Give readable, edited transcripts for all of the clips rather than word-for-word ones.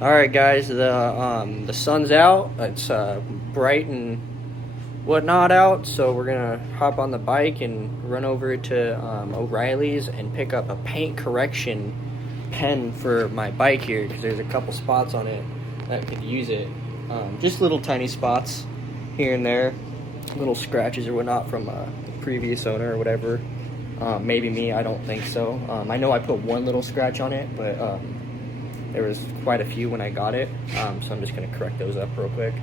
Alright guys, the sun's out. It's bright and whatnot out, so we're gonna hop on the bike and run over to O'Reilly's and pick up a paint correction pen for my bike here, because there's a couple spots on it that could use it. Just little tiny spots here and there, little scratches or whatnot from a previous owner or whatever. Maybe me, I don't think so. I know I put one little scratch on it, but there was quite a few when I got it, so I'm just gonna correct those up real quick.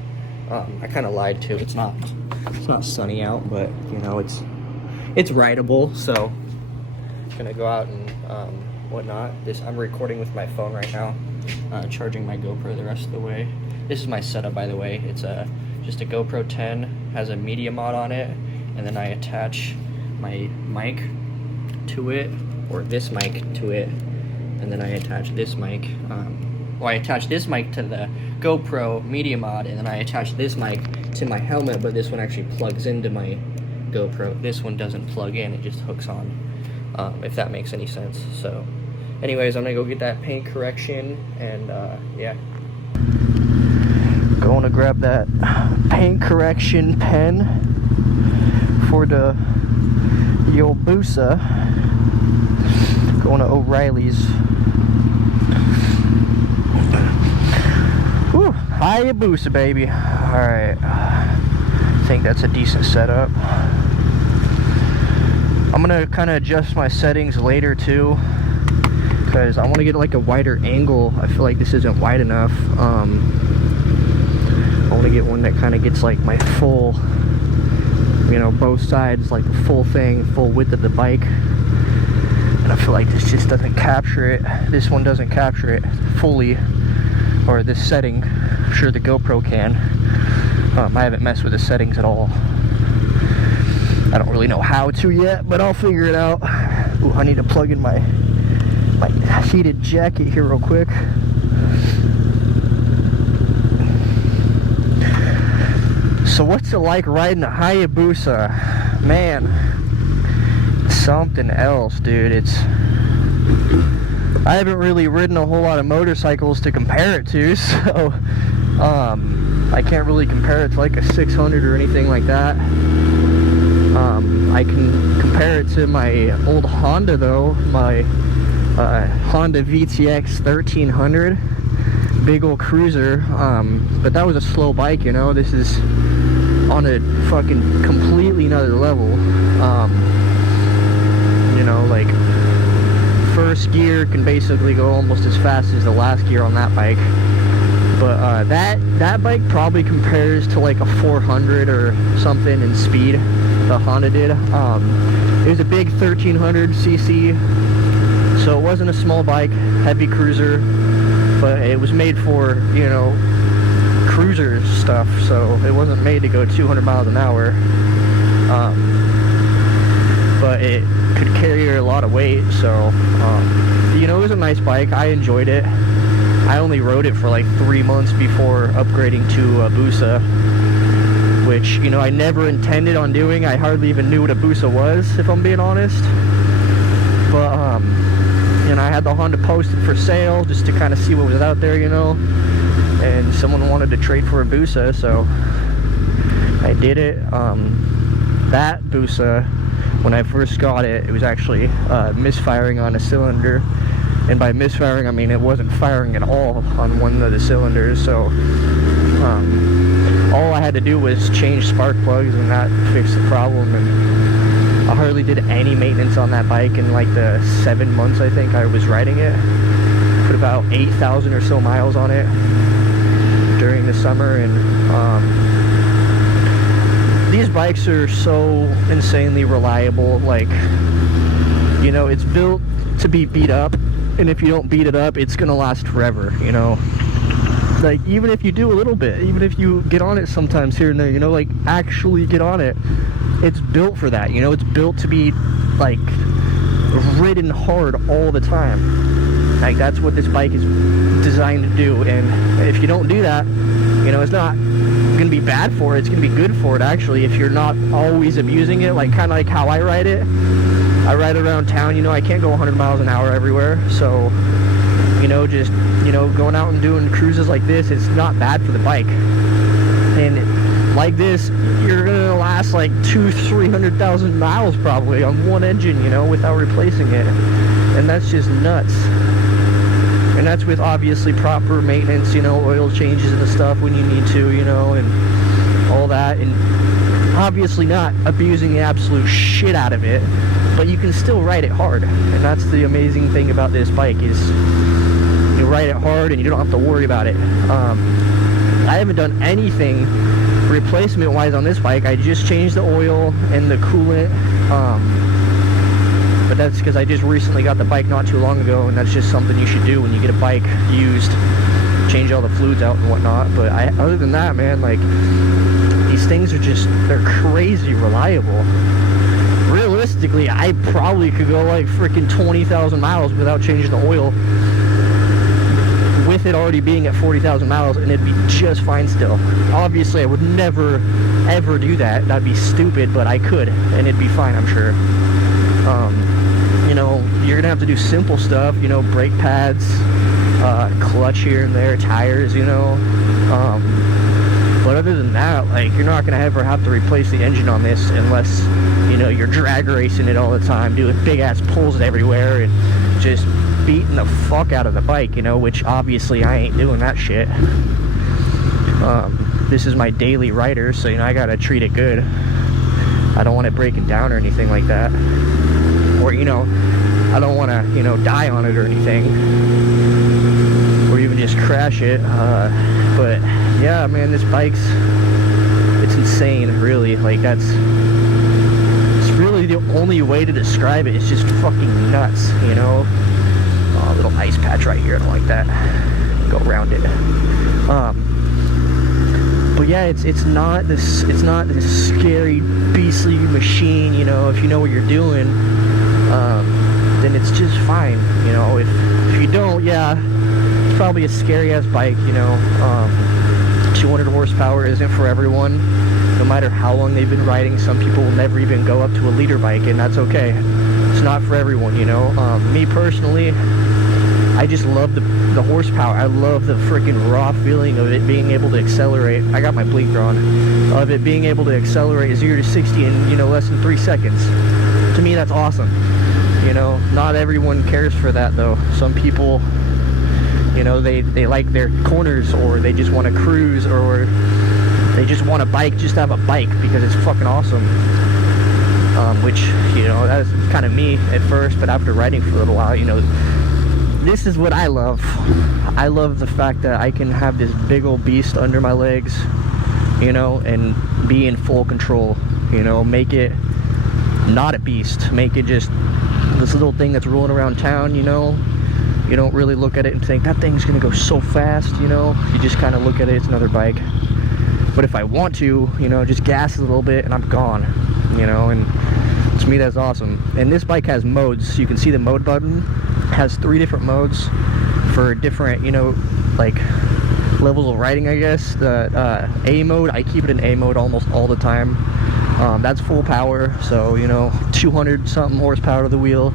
I kind of lied too. It's not sunny out, but you know it's rideable. So I'm gonna go out and whatnot. I'm recording with my phone right now, charging my GoPro the rest of the way. This is my setup, by the way. It's just a GoPro 10, has a media mod on it, and then I attach my mic to it, or this mic to it. And then I attach this mic, I attach this mic to the GoPro media mod, and then I attach this mic to my helmet, but this one actually plugs into my GoPro. This one doesn't plug in, it just hooks on, if that makes any sense. So anyways, I'm gonna go get that paint correction, and yeah. Going to grab that paint correction pen for the Hayabusa. Going to O'Reilly's. Whew, Hayabusa, baby. Alright. I think that's a decent setup. I'm gonna kind of adjust my settings later too, because I want to get like a wider angle. I feel like this isn't wide enough. I want to get one that kind of gets like my full, you know, both sides, like the full thing, full width of the bike. And I feel like this just doesn't capture it. This one doesn't capture it fully, or this setting. I'm sure the GoPro can. I haven't messed with the settings at all. I don't really know how to yet, but I'll figure it out. Ooh, I need to plug in my heated jacket here real quick. So what's it like riding a Hayabusa? Man, something else, dude. I haven't really ridden a whole lot of motorcycles to compare it to, so I can't really compare it to like a 600 or anything like that. I can compare it to my old Honda though, my Honda VTX 1300, big old cruiser, but that was a slow bike, you know. This is on a fucking completely another level. You know, like first gear can basically go almost as fast as the last gear on that bike, but that bike probably compares to like a 400 or something in speed. The Honda did. It was a big 1300 cc, so it wasn't a small bike, heavy cruiser, but it was made for, you know, cruiser stuff, so it wasn't made to go 200 miles an hour. But it could carry a lot of weight, so you know, it was a nice bike. I enjoyed it. I only rode it for like 3 months before upgrading to a Busa, which, you know, I never intended on doing. I hardly even knew what a Busa was, if I'm being honest. But you know, I had the Honda posted for sale just to kind of see what was out there, you know, and someone wanted to trade for a Busa, so I did it. That Busa, when I first got it, it was actually misfiring on a cylinder, and by misfiring I mean it wasn't firing at all on one of the cylinders. So all I had to do was change spark plugs, and that fixed the problem. And I hardly did any maintenance on that bike in like the 7 months I think I was riding it. Put about 8,000 or so miles on it during the summer, and these bikes are so insanely reliable. Like, you know, it's built to be beat up, and if you don't beat it up, it's gonna last forever, you know. Like, even if you do a little bit, even if you get on it sometimes here and there, you know, like actually get on it, it's built for that, you know. It's built to be like ridden hard all the time. Like, that's what this bike is designed to do. And if you don't do that, you know, it's not gonna be bad for it, it's gonna be good for it actually, if you're not always abusing it. Like, kind of like how I ride it. I ride around town, you know, I can't go 100 miles an hour everywhere, so, you know, just, you you know, going out and doing cruises like this, it's not bad for the bike. And like this, you're gonna last like 200,000-300,000 miles probably on one engine, you know, without replacing it. And that's just nuts. And that's with obviously proper maintenance, you know, oil changes and stuff when you need to, you know, and all that. And obviously not abusing the absolute shit out of it, but you can still ride it hard. And that's the amazing thing about this bike, is you ride it hard and you don't have to worry about it. I haven't done anything replacement wise on this bike. I just changed the oil and the coolant, but that's because I just recently got the bike not too long ago, and that's just something you should do when you get a bike used. Change all the fluids out and whatnot. But other than that, man, like, these things are just, they're crazy reliable. Realistically, I probably could go like freaking 20,000 miles without changing the oil, with it already being at 40,000 miles, and it'd be just fine still. Obviously, I would never ever do that. That'd be stupid, but I could, and it'd be fine, I'm sure. You know, you're gonna have to do simple stuff, you know, brake pads, clutch here and there, tires, you know. But other than that, like, you're not gonna ever have to replace the engine on this unless, you know, you're drag racing it all the time, doing big ass pulls everywhere and just beating the fuck out of the bike, you know, which obviously I ain't doing that shit. This is my daily rider, so, you know, I gotta treat it good. I don't want it breaking down or anything like that, or, you know, I don't want to, you know, die on it or anything, or even just crash it. But yeah, man, this bike's, it's insane, really. Like, it's really the only way to describe it. It's just fucking nuts, you know. Oh, a little ice patch right here, I don't like that. Go around it. But yeah, it's not this scary, beastly machine, you know. If you know what you're doing, then it's just fine, you know. If you don't, yeah, it's probably a scary ass bike, you know. 200 horsepower isn't for everyone, no matter how long they've been riding. Some people will never even go up to a liter bike, and that's okay. It's not for everyone, you know. Me personally, I just love the horsepower. I love the freaking raw feeling of it being able to accelerate. I got my blinker on. Of it being able to accelerate 0 to 60 in, you know, less than 3 seconds. To me, that's awesome. You know, not everyone cares for that, though. Some people, you know, they like their corners, or they just want to cruise, or they just want a bike just to have a bike because it's fucking awesome. Which, you know, that's kind of me at first, but after riding for a little while, you know, this is what I love. I love the fact that I can have this big old beast under my legs, you know, and be in full control, you know, make it not a beast, make it just this little thing that's rolling around town, you know. You don't really look at it and think, that thing's gonna go so fast, you know. You just kind of look at it, it's another bike. But if I want to, you know, just gas a little bit and I'm gone, you know. And to me, that's awesome. And this bike has modes. You can see the mode button has 3 different modes for different, you know, like levels of riding, I guess. The A mode, I keep it in A mode almost all the time. That's full power, so, you know, 200 something horsepower to the wheel.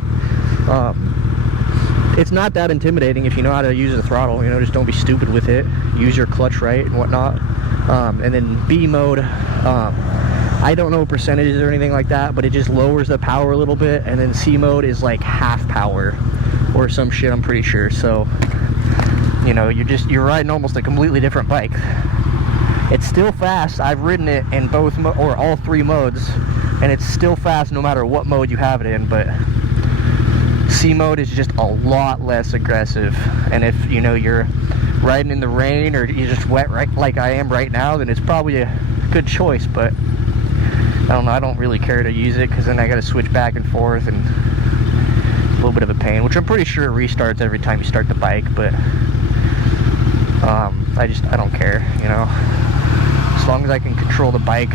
It's not that intimidating if you know how to use the throttle, you know. Just don't be stupid with it. Use your clutch right and whatnot. And then B mode, I don't know percentages or anything like that, but it just lowers the power a little bit. And then C mode is like half power or some shit, I'm pretty sure. So, you know, you're riding almost a completely different bike. It's still fast. I've ridden it in both or all 3 modes, and it's still fast no matter what mode you have it in. But C mode is just a lot less aggressive, and if, you know, you're riding in the rain or you're just wet right like I am right now, then it's probably a good choice. But I don't know, I don't really care to use it, because then I got to switch back and forth, and a little bit of a pain, which I'm pretty sure it restarts every time you start the bike. But I don't care, you know. As long as I can control the bike,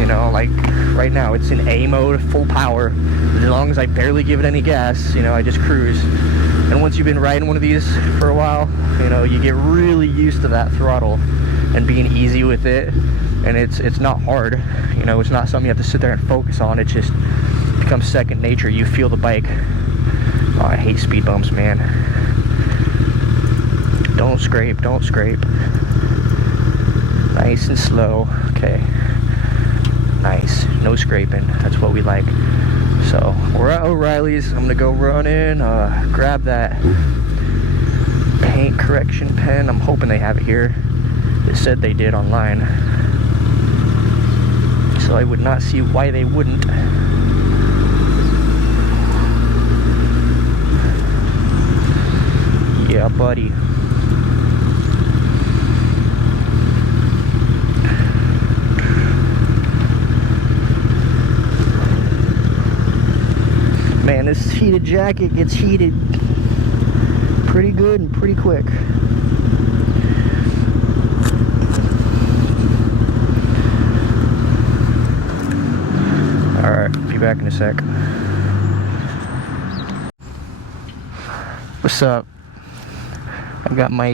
you know, like right now it's in A mode, full power. As long as I barely give it any gas, you know, I just cruise. And once you've been riding one of these for a while, you know, you get really used to that throttle and being easy with it. And it's not hard, you know, it's not something you have to sit there and focus on. It just becomes second nature. You feel the bike. Oh, I hate speed bumps, man. Don't scrape, don't scrape. Nice and slow. Okay. Nice. No scraping. That's what we like. So, we're at O'Reilly's. I'm gonna go run in, grab that paint correction pen. I'm hoping they have it here. It said they did online. So I would not see why they wouldn't. Yeah, buddy. Man, this heated jacket gets heated pretty good and pretty quick. Alright, be back in a sec. What's up? I got my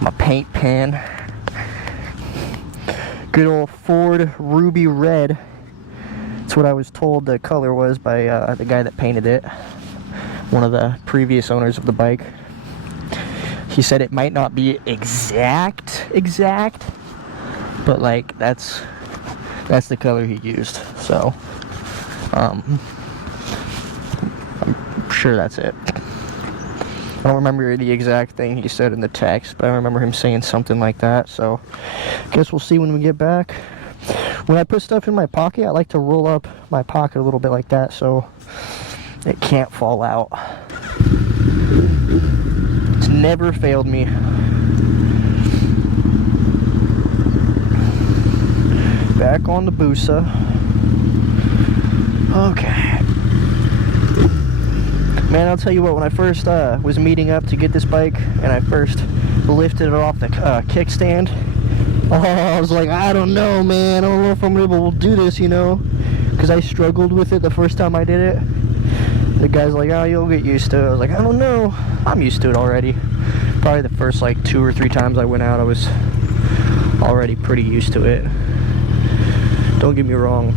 my paint pen. Good old Ford Ruby Red. That's what I was told the color was by the guy that painted it. One of the previous owners of the bike. He said it might not be exact, but like that's the color he used. So I'm sure that's it. I don't remember the exact thing he said in the text, but I remember him saying something like that. So I guess we'll see when we get back. When I put stuff in my pocket, I like to roll up my pocket a little bit like that so it can't fall out. It's never failed me. Back on the Busa. Okay. Man, I'll tell you what, when I first was meeting up to get this bike and I first lifted it off the kickstand, I was like, I don't know, man. I don't know if I'm able to do this, you know, because I struggled with it the first time I did it. The guy's like, oh, you'll get used to it. I was like, I don't know. I'm used to it already. Probably the first like 2 or 3 times I went out, I was already pretty used to it. Don't get me wrong.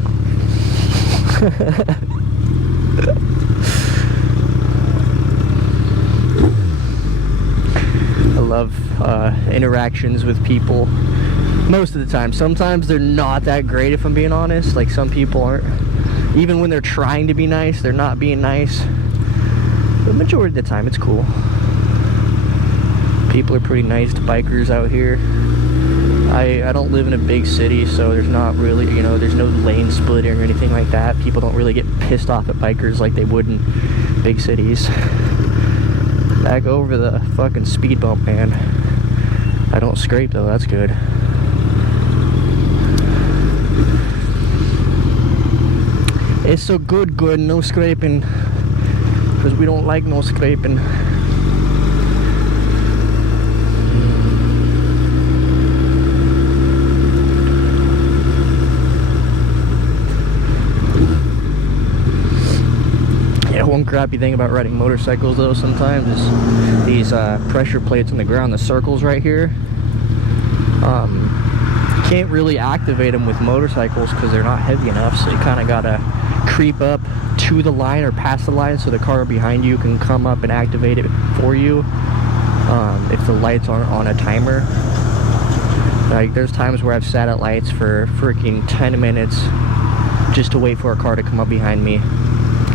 I love interactions with people most of the time. Sometimes they're not that great, if I'm being honest. Like, some people aren't, even when they're trying to be nice, they're not being nice. But majority of the time it's cool. People are pretty nice to bikers out here. I don't live in a big city, so there's not really, you know, there's no lane splitting or anything like that. People don't really get pissed off at bikers like they would in big cities. Back over the fucking speed bump, man. I don't scrape though, that's good. It's so good, no scraping. Because we don't like no scraping. One crappy thing about riding motorcycles though sometimes is these pressure plates on the ground, the circles right here. Can't really activate them with motorcycles because they're not heavy enough, so you kind of gotta creep up to the line or past the line so the car behind you can come up and activate it for you if the lights aren't on a timer. Like, there's times where I've sat at lights for freaking 10 minutes just to wait for a car to come up behind me,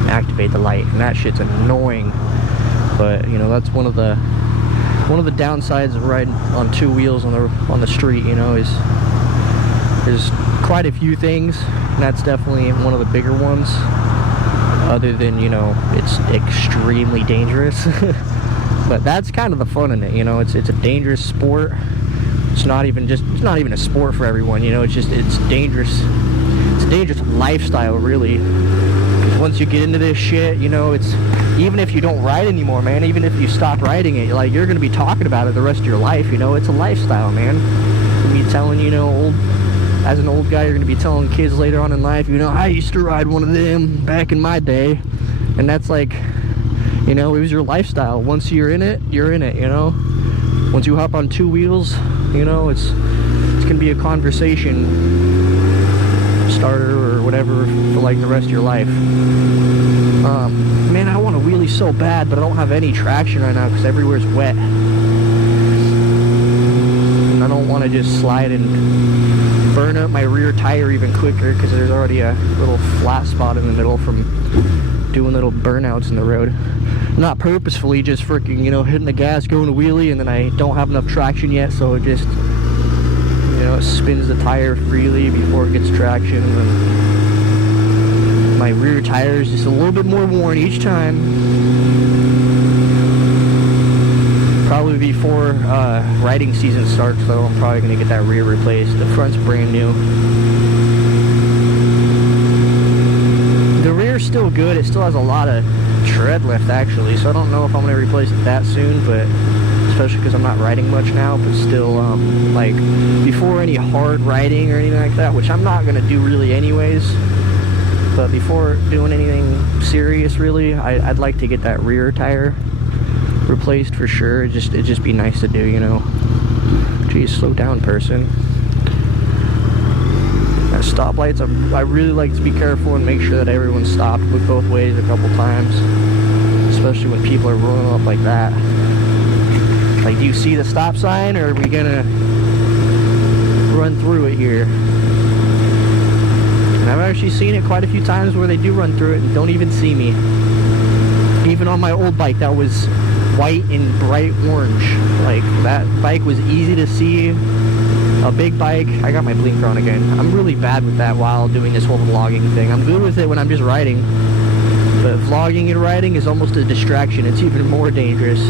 activate the light, and that shit's annoying. But you know, that's one of the downsides of riding on 2 wheels on the street, you know, is there's quite a few things, and that's definitely one of the bigger ones, other than, you know, it's extremely dangerous. But that's kind of the fun in it, you know. It's a dangerous sport. It's not even a sport for everyone, you know. It's dangerous. It's a dangerous lifestyle, really. Once you get into this shit, you know, it's, even if you don't ride anymore, man, even if you stop riding it, like, you're gonna be talking about it the rest of your life, you know. It's a lifestyle, man. You'll be telling, you know, as an old guy, you're gonna be telling kids later on in life, you know, I used to ride one of them back in my day. And that's like, you know, it was your lifestyle. Once you're in it, you know. Once you hop on 2 wheels, you know, it's gonna be a conversation starter or whatever for like the rest of your life. Man, I want to wheelie so bad, but I don't have any traction right now because everywhere's wet. I don't want to just slide and burn up my rear tire even quicker, because there's already a little flat spot in the middle from doing little burnouts in the road. Not purposefully, just freaking, you know, hitting the gas, going a wheelie, and then I don't have enough traction yet, so it just, you know, it spins the tire freely before it gets traction, and then my rear tire is just a little bit more worn each time. Probably before riding season starts, though, I'm probably going to get that rear replaced. The front's brand new. The rear's still good. It still has a lot of tread left, actually, so I don't know if I'm going to replace it that soon, but especially because I'm not riding much now, but still, like, before any hard riding or anything like that, which I'm not going to do really anyways, but before doing anything serious, really, I'd like to get that rear tire replaced for sure. It'd just be nice to do, you know. Geez, slow down, person. At stoplights, I really like to be careful and make sure that everyone's stopped, look both ways a couple times, especially when people are rolling up like that. Like, do you see the stop sign, or are we gonna run through it here? And I've actually seen it quite a few times where they do run through it and don't even see me. Even on my old bike that was white and bright orange, like, that bike was easy to see. A big bike, I got my blinker on again. I'm really bad with that while doing this whole vlogging thing. I'm good with it when I'm just riding, but vlogging and riding is almost a distraction. It's even more dangerous.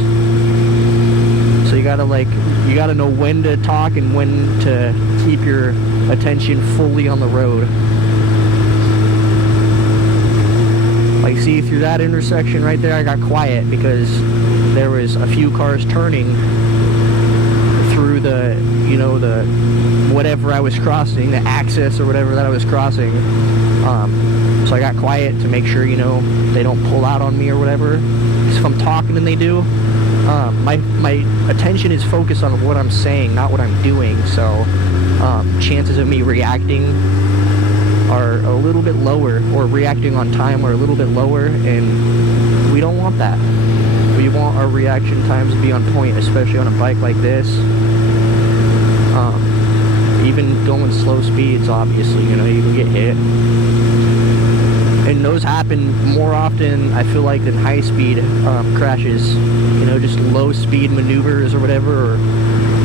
So you gotta know when to talk and when to keep your attention fully on the road. Like, see, through that intersection right there, I got quiet because there was a few cars turning through the, you know, the whatever I was crossing, the access or whatever that I was crossing. So I got quiet to make sure, you know, they don't pull out on me or whatever. Because if I'm talking and they do, my attention is focused on what I'm saying, not what I'm doing. So chances of me reacting are a little bit lower, or reacting on time are a little bit lower, and we don't want that. We want our reaction times to be on point, especially on a bike like this. Even going slow speeds, obviously, you know, you can get hit. And those happen more often, I feel like, than high speed crashes. You know, just low speed maneuvers or whatever, or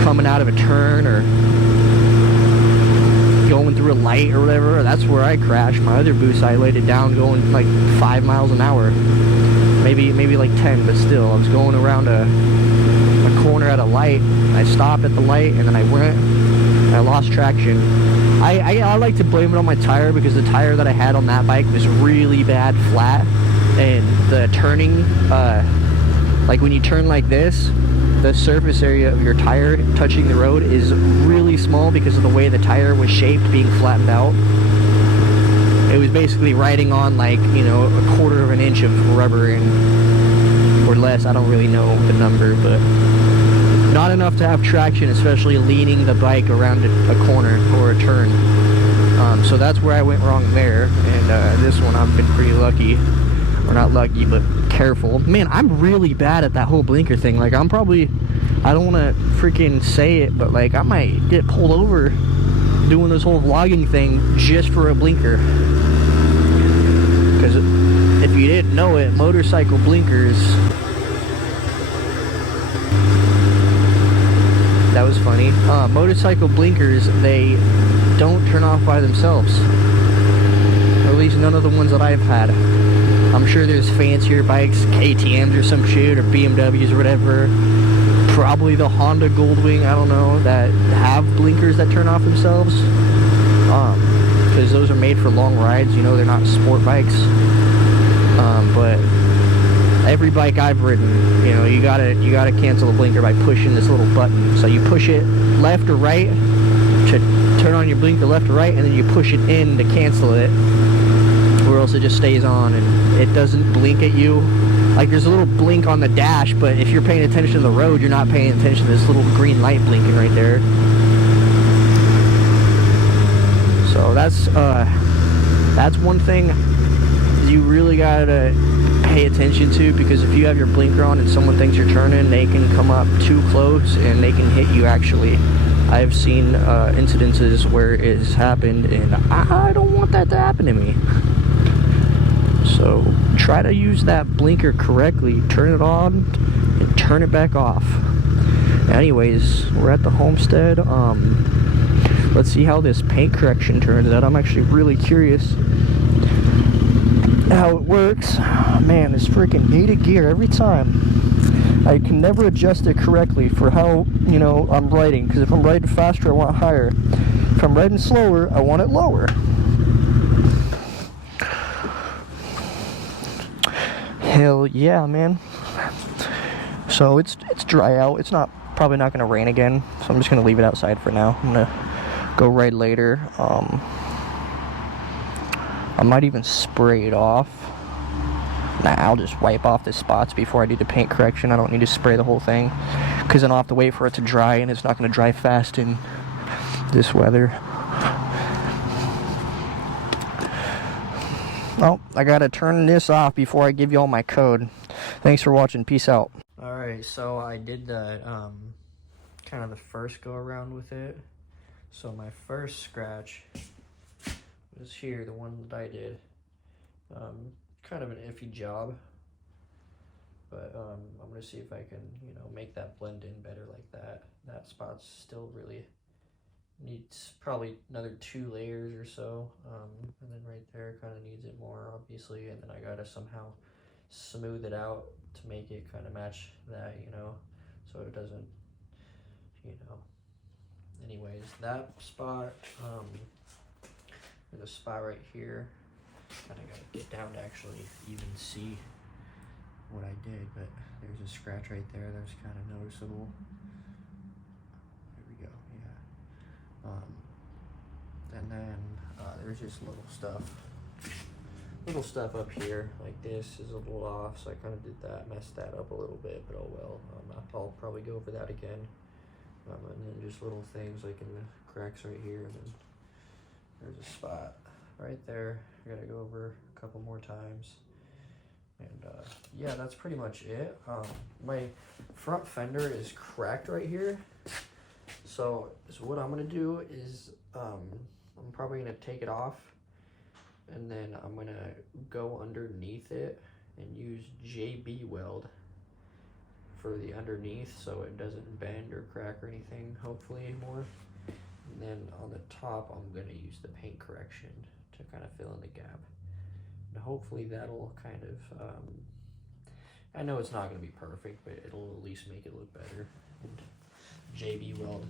coming out of a turn, or going through a light or whatever. That's where I crashed. My other boost, I laid it down going like 5 miles an hour. Maybe like 10, but still. I was going around a corner at a light. I stopped at the light, and then I went, and I lost traction. I like to blame it on my tire, because the tire that I had on that bike was really bad flat, and the turning, like when you turn like this, the surface area of your tire touching the road is really small because of the way the tire was shaped, being flattened out. It was basically riding on, like, you know, a 1/4 of an inch of rubber, or less. I don't really know the number, but not enough to have traction, especially leaning the bike around a corner or a turn. So that's where I went wrong there. And this one, I've been pretty lucky, or not lucky, but careful. Man, I'm really bad at that whole blinker thing. Like, I'm probably, I don't want to freaking say it, but like, I might get pulled over doing this whole vlogging thing just for a blinker. Because if you didn't know it, motorcycle blinkers, that was funny. Motorcycle blinkers, they don't turn off by themselves. Or at least none of the ones that I've had. I'm sure there's fancier bikes, KTMs or some shit, or BMWs or whatever. Probably the Honda Goldwing, I don't know, that have blinkers that turn off themselves. Because those are made for long rides, you know, they're not sport bikes. But every bike I've ridden, you know, you gotta cancel a blinker by pushing this little button. So you push it left or right to turn on your blinker, left or right, and then you push it in to cancel it, or else it just stays on and it doesn't blink at you. Like, there's a little blink on the dash, but if you're paying attention to the road, you're not paying attention to this little green light blinking right there. So that's one thing you really gotta pay attention to, because if you have your blinker on and someone thinks you're turning, they can come up too close and they can hit you, actually. I've seen incidences where it has happened, and I don't want that to happen to me. So try to use that blinker correctly. Turn it on and turn it back off. Anyways, we're at the homestead. Let's see how this paint correction turns out. I'm actually really curious how it works. Man, this freaking native gear every time. I can never adjust it correctly for how, you know, I'm riding. Because if I'm riding faster, I want it higher. If I'm riding slower, I want it lower. Hell yeah, man. So it's dry out. It's probably not going to rain again. So I'm just going to leave it outside for now. I'm going to go ride later. I might even spray it off. Nah, I'll just wipe off the spots before I do the paint correction. I don't need to spray the whole thing, because then I'll have to wait for it to dry, and it's not going to dry fast in this weather. Oh, I got to turn this off before I give you all my code. Thanks for watching. Peace out. Alright, so I did the, kind of the first go around with it. So my first scratch was here, the one that I did. Kind of an iffy job, but I'm gonna see if I can, you know, make that blend in better like that. That spot's still really needs probably another 2 layers or so, and then right there kind of needs it more, obviously, and then I gotta somehow smooth it out to make it kind of match that, you know, so it doesn't, you know. Anyways, that spot, there's a spot right here. Kind of gotta get down to actually even see what I did, but there's a scratch right there that's kind of noticeable. There we go, yeah. And then there's just little stuff up here, like this is a little off, so I kind of did that, messed that up a little bit, but oh well. I'll probably go over that again. And then just little things like in the cracks right here, and then there's a spot right there. I gotta go over a couple more times, and yeah, that's pretty much it. My front fender is cracked right here, so what I'm gonna do is I'm probably gonna take it off, and then I'm gonna go underneath it and use JB weld for the underneath so it doesn't bend or crack or anything, hopefully anymore. And then on the top, I'm gonna use the paint correction to kind of fill in the gap. And hopefully that'll kind of, I know it's not gonna be perfect, but it'll at least make it look better. And JB weld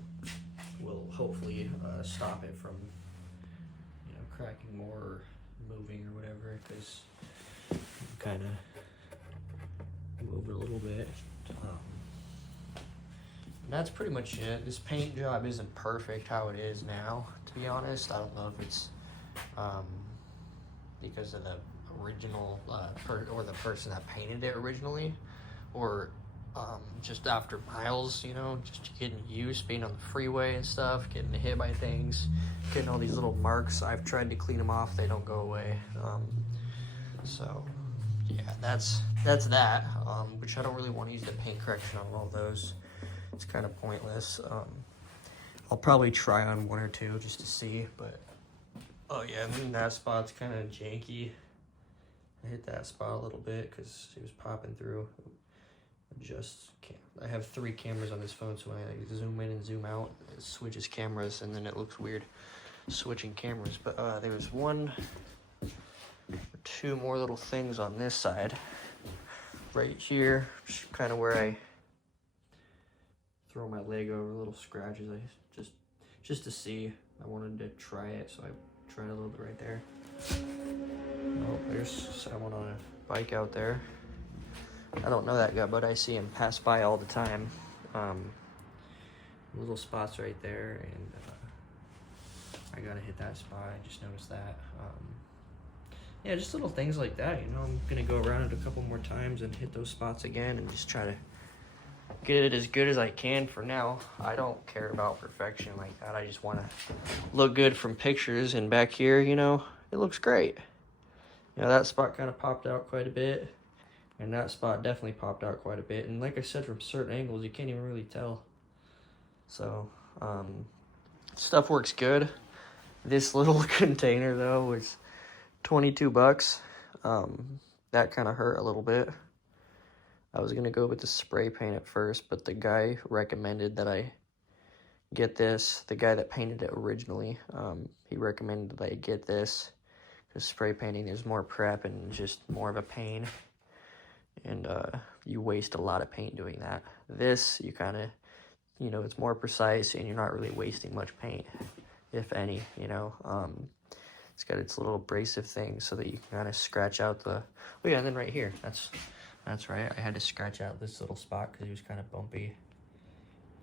will hopefully stop it from, you know, cracking more or moving or whatever, because kind of move it a little bit. That's pretty much it. This paint job isn't perfect how it is now, to be honest. I don't know if it's because of the original or the person that painted it originally, or just after miles, you know, just getting used, being on the freeway and stuff, getting hit by things, getting all these little marks. I've tried to clean them off, they don't go away. So yeah, that's that, which I don't really want to use the paint correction on all those. It's kind of pointless. I'll probably try on 1 or 2 just to see, but oh yeah, and then that spot's kind of janky. I hit that spot a little bit because it was popping through. I have 3 cameras on this phone, so when I zoom in and zoom out, it switches cameras, and then it looks weird switching cameras. But there was 1 or 2 more little things on this side. Right here, kind of where I throw my leg over, little scratches. I just to see. I wanted to try it, so I tried a little bit right there. Oh, there's someone on a bike out there. I don't know that guy, but I see him pass by all the time. Little spots right there, and I gotta hit that spot. I just noticed that. Yeah, just little things like that, you know. I'm gonna go around it a couple more times and hit those spots again and just try to get it as good as I can for now. I don't care about perfection like that. I just want to look good from pictures, and back here, you know, it looks great. You know, that spot kind of popped out quite a bit, and that spot definitely popped out quite a bit. And like I said, from certain angles, you can't even really tell. So Stuff works good. This little container though was $22. That kind of hurt a little bit. I was gonna go with the spray paint at first, but the guy recommended that I get this. The guy that painted it originally, he recommended that I get this because spray painting is more prep and just more of a pain, and you waste a lot of paint doing that. This, you kind of, you know, it's more precise and you're not really wasting much paint, if any, you know. It's got its little abrasive thing so that you can kind of scratch out the, oh yeah, and then right here, that's right, I had to scratch out this little spot because it was kind of bumpy.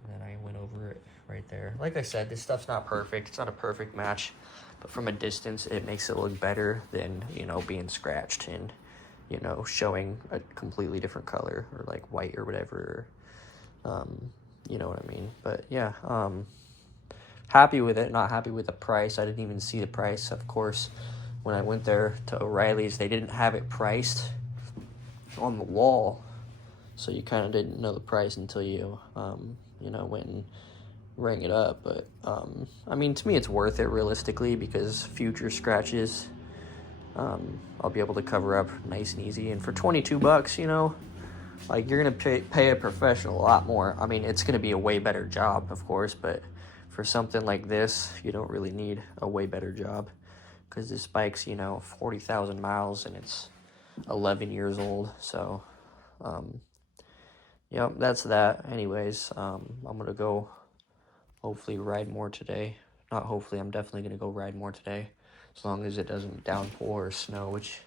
And then I went over it right there. Like I said, this stuff's not perfect. It's not a perfect match, but from a distance, it makes it look better than, you know, being scratched and, you know, showing a completely different color or like white or whatever. You know what I mean? But yeah, happy with it, not happy with the price. I didn't even see the price, of course. When I went there to O'Reilly's, they didn't have it priced on the wall, so you kind of didn't know the price until you, you know, went and rang it up. But, I mean, to me, it's worth it realistically because future scratches, I'll be able to cover up nice and easy. And for $22, you know, like, you're going to pay a professional a lot more. I mean, it's going to be a way better job, of course, but for something like this, you don't really need a way better job because this bike's, you know, 40,000 miles and it's 11 years old. So, yep, that's that. Anyways, I'm going to go hopefully ride more today. Not hopefully, I'm definitely going to go ride more today as long as it doesn't downpour or snow, which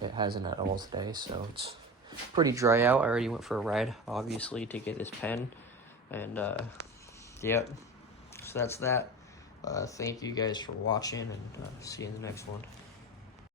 it hasn't at all today. So it's pretty dry out. I already went for a ride, obviously, to get this pen. And, yep. So that's that. Thank you guys for watching, and see you in the next one.